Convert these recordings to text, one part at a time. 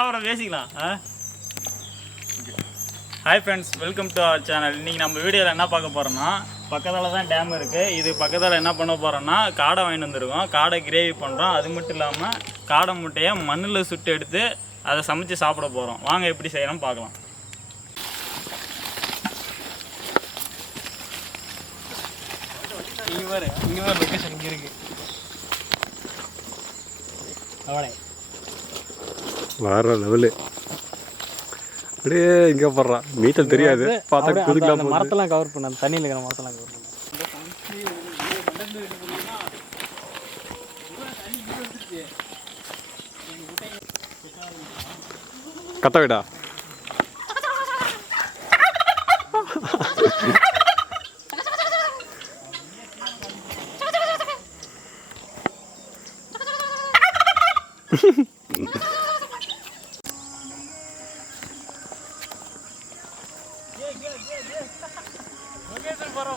அவரை பேசிக்கலாம். Hi friends, welcome to our channel. இன்றைக்கி நம்ம வீடியோவில் என்ன பார்க்க போகிறோன்னா, பக்கத்தில் தான் டேம் இருக்குது. இது பக்கத்தில் என்ன பண்ண போகிறோன்னா, காடை வாங்கிட்டு வந்துருக்கோம். காடை கிரேவி பண்ணுறோம். அது மட்டும் இல்லாமல் காடை முட்டையை மண்ணில் சுட்டு எடுத்து அதை சமைச்சு சாப்பிட போகிறோம். வாங்க எப்படி செய்யலாம் பார்க்கலாம். இங்கே லொக்கேஷன் இங்கே இருக்குது. அவளை வேற லெவலு. அப்படியே இங்கே போடுறான். நீச்சல் தெரியாது, பார்த்தா குதிக்கலாம். மரத்தெல்லாம் கவர் பண்ண, தண்ணியில் இருக்கிற மரத்தெல்லாம் கவர் பண்ண. கத்த விடா.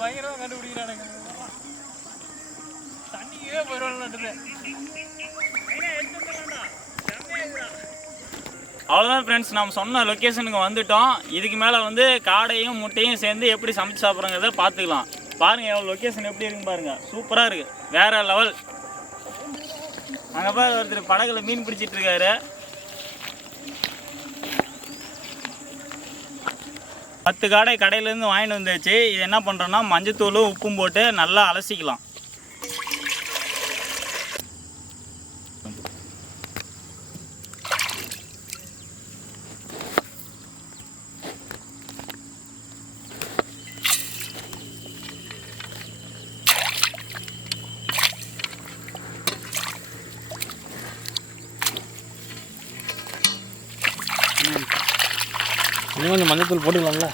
பயங்கரமாக கண்டுபிடிக்கிறானுங்க. தண்ணியே போயிடுவாங்க. அவ்வளோதான் ஃப்ரெண்ட்ஸ், நம்ம சொன்ன லொக்கேஷனுக்கு வந்துட்டோம். இதுக்கு மேலே வந்து காடையும் முட்டையும் சேர்ந்து எப்படி சமைச்சு சாப்பிட்றோங்கிறத பார்த்துக்கலாம். பாருங்கள் எவ்வளோ லொக்கேஷன் எப்படி இருக்குன்னு பாருங்கள். சூப்பராக இருக்குது, வேறு லெவல். அங்கே பாரு, ஒருத்தர் படகுல மீன் பிடிச்சிட்டு இருக்காரு. 10 காடை கடையிலேருந்து வாங்கிட்டு வந்துச்சு. இது என்ன பண்ணுறோன்னா, மஞ்சத்தூள் உப்பும் போட்டு நல்லா அலசிக்கலாம். இன்னும் கொஞ்சம் மஞ்சத்தூள் போட்டுக்கலாம்ல.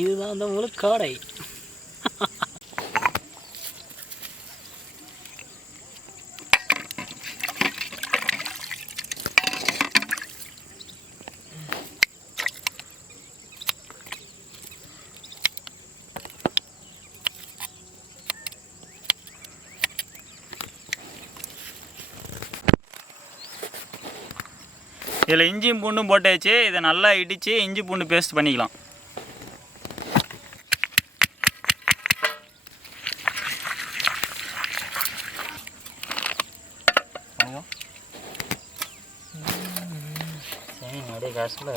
இதுதான் அந்த முழு காடை. இதில் இஞ்சியும் பூண்டும் போட்டு வச்சு இதை நல்லா இடித்து இஞ்சி பூண்டு பேஸ்ட் பண்ணிக்கலாம். நிறைய காசில்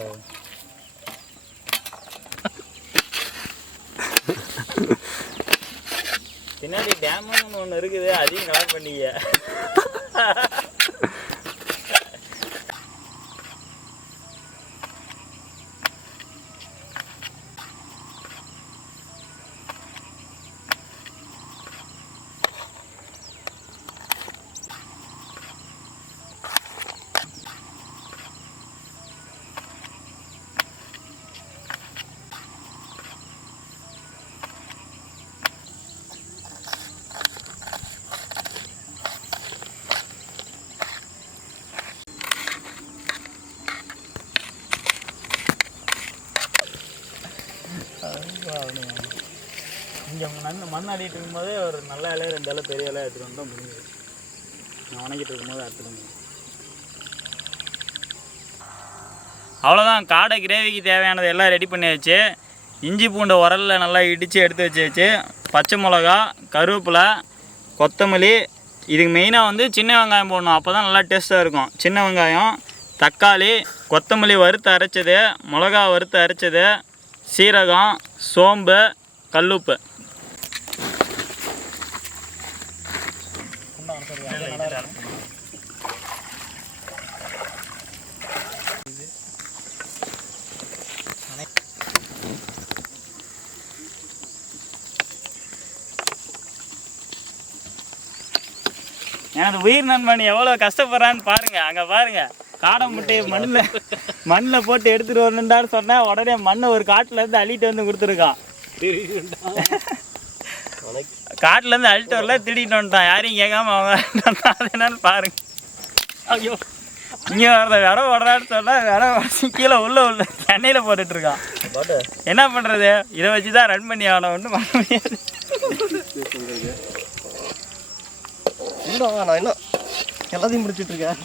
பின்னாடி டேமுன்னு ஒன்று இருக்குது, அதையும் கலெக்ட் பண்ணிக்க. இங்கே மண் அடிட்டு இருக்கும்போதே ஒரு நல்ல இலையை 2 இலை பெரிய இலையை எடுத்துகிட்டு வந்து தான் முடிஞ்சது. நான் வணங்கிட்டு இருக்கும்போது எடுத்துகிட்டு. அவ்வளோதான், காடை கிரேவிக்கு தேவையானது எல்லாம் ரெடி பண்ணியாச்சு. இஞ்சி பூண்டை உரலில் நல்லா இடித்து எடுத்து வச்சு, பச்சை மிளகா, கருவேப்பிலை, கொத்தமல்லி. இதுக்கு மெயினாக வந்து சின்ன வெங்காயம் போடணும், அப்போ தான் நல்லா டேஸ்ட்டாக இருக்கும். சின்ன வெங்காயம், தக்காளி, கொத்தமல்லி வறுத்து அரைச்சது, மிளகா வறுத்து அரைச்சது, சீரகம், சோம்பு, கல்லுப்பு. எனது உயிர் நண்பன் எவ்வளோ கஷ்டப்படுறான்னு பாருங்க. அங்கே பாருங்க, காடை முட்டையை மண்ணில் போட்டு எடுத்துட்டு வரணுண்டான்னு சொன்னேன். உடனே மண்ணை ஒரு காட்டுலேருந்து அள்ளிட்டு வந்து கொடுத்துருக்கான். காட்டுலேருந்து அள்ளிட்டு வரல, திடீர்னு வந்துட்டான். யாரையும் கேட்காம அவன் அது என்னன்னு பாருங்க. ஐயோ, இங்கே வரத விர உடறான்னு சொன்னா விர கீழே உள்ள எண்ணெயில் போட்டுட்டு இருக்கான். என்ன பண்ணுறது? இதை வச்சு தான் ரன் பண்ணி ஆகணும். ஒன்றும் பண்ண முடியாது. நான் இன்னும் எல்லாத்தையும் முடிச்சுட்டு இருக்கேன்.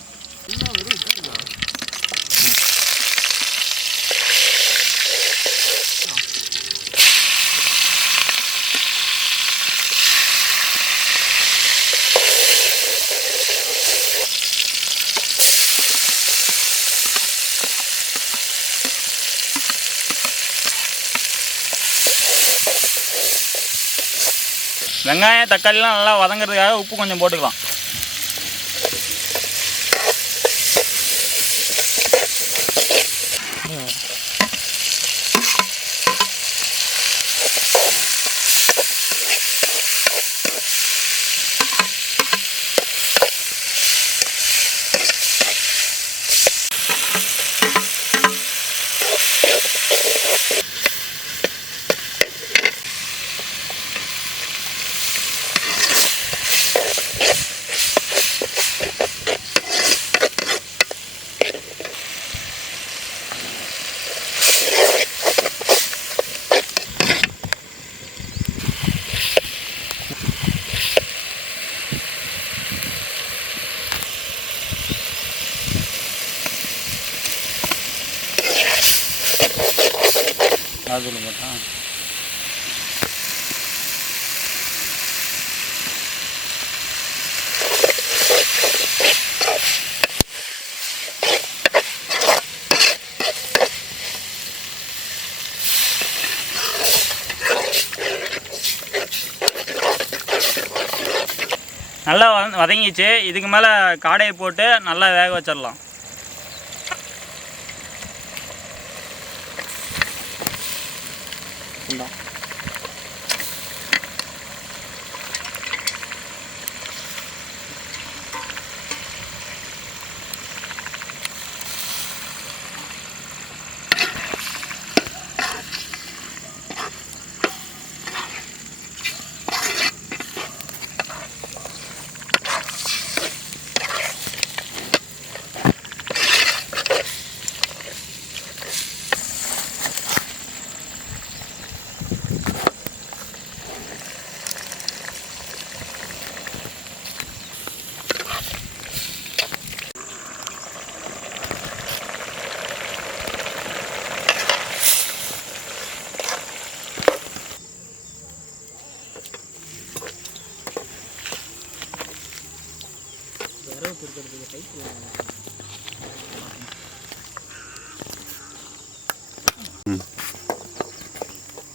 வெங்காயம் தக்காளிலாம் நல்லா வதங்கிறதுக்காக உப்பு கொஞ்சம் போட்டுக்கலாம். அது மட்டும் நல்லா வதங்கிச்சு. இதுக்கு மேலே காடையை போட்டு நல்லா வேக வச்சிடலாம்.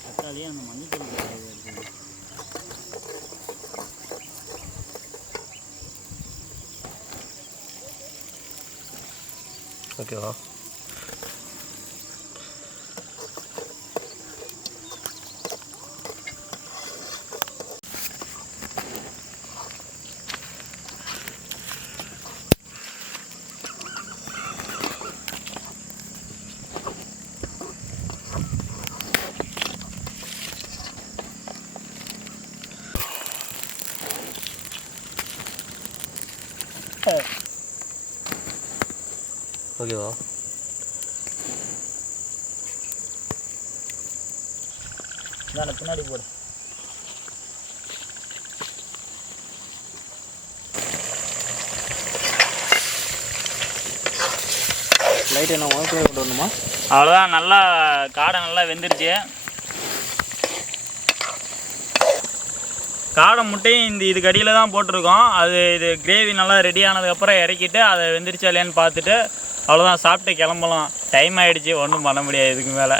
தக்காளியே அந்த மஞ்சள் ஓகேவா? ஓகேவா? நான் பின்னாடி போடு. லைட் என்ன உனக்கு கொண்டு வரணுமா? அவ்வளோதான். நல்லா காடை நல்லா வெந்துருச்சு. காடை முட்டையும் இதுக்கு அடியில் தான் போட்டிருக்கோம். இது கிரேவி நல்லா ரெடி ஆனதுக்கப்புறம் இறக்கிட்டு அதை வெந்துருச்சா இல்லையான்னு பார்த்துட்டு அவ்வளோதான், சாப்பிட்டு கிளம்பலாம். டைம் ஆகிடுச்சு, ஒன்றும் பண்ண முடியாது இதுக்கு மேலே.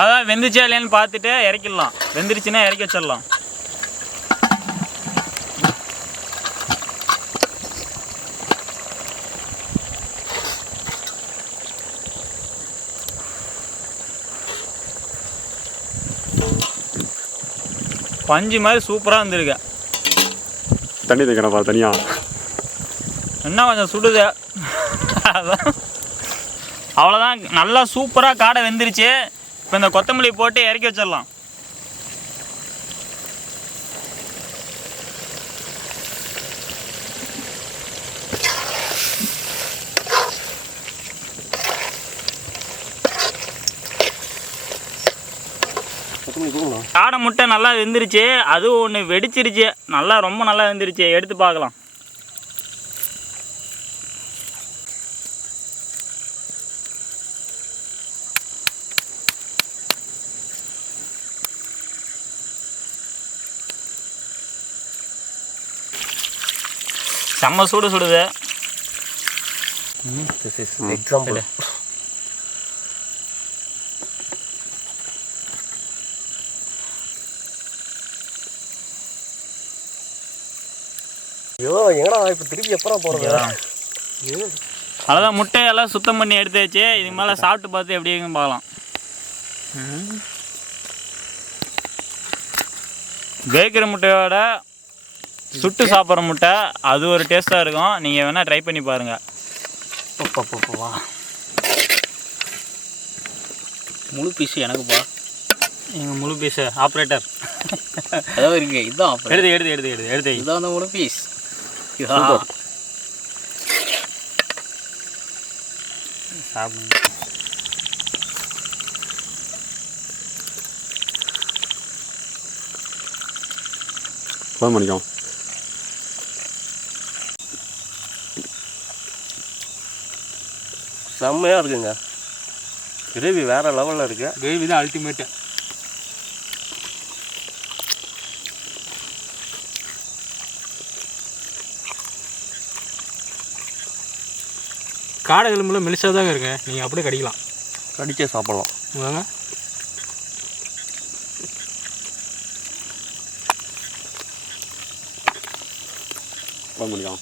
அதான் வெந்துச்சா இல்லையான்னு பார்த்துட்டு இறக்கிடலாம். வெந்துருச்சுன்னா இறக்கி வச்சிடலாம். பஞ்சு மாதிரி சூப்பராக வந்திருக்கு. தண்ணி தைக்கணப்பா தனியாக. என்ன கொஞ்சம் சுடுது. அதான் அவ்வளோதான். நல்லா சூப்பராக காடை வெந்துருச்சு. இப்போ இந்த கொத்தமல்லி போட்டு இறக்கி வச்சிடலாம். காடை முட்டை நல்லா வெந்துருச்சு. அதுவும் ஒன்று வெடிச்சிருச்சு. நல்லா ரொம்ப நல்லா வெந்துருச்சு. எடுத்து பார்க்கலாம். செம்ம சுடுது. This is example. ஐயோ எங்கடா இப்போ திருப்பி எப்பறம் போகிறது? அவ்வளோதான். முட்டையெல்லாம் சுத்தம் பண்ணி எடுத்து வச்சு இதுக்கு மேலே சாப்பிட்டு பார்த்து எப்படி இருக்குன்னு பார்க்கலாம். வேக்கிற முட்டையோட சுட்டு சாப்பிட்ற முட்டை அது ஒரு டேஸ்ட்டாக இருக்கும். நீங்கள் வேணால் ட்ரை பண்ணி பாருங்கள். வா முழு பீஸு எனக்குப்பா. எங்கள் முழு பீஸு ஆப்ரேட்டர் அதாவது இருக்கு. இதுதான் எடுத்து இதுதான் அந்த முழு பீஸ். சாப்பிடுங்க. ஃபோன் பண்ணிக்கோ. செம்மையாக இருக்குங்க. கிரேவி வேறு லெவலில் இருக்குது. கிரேவி தான் அல்டிமேட்டு. காடை எலும்புல மெலிசாக தாங்க இருக்குங்க. நீங்கள் அப்படியே கடிக்கலாம். கடிச்சே சாப்பிட்லாம். வாங்க. ஃபோன் பண்ணிக்கோ.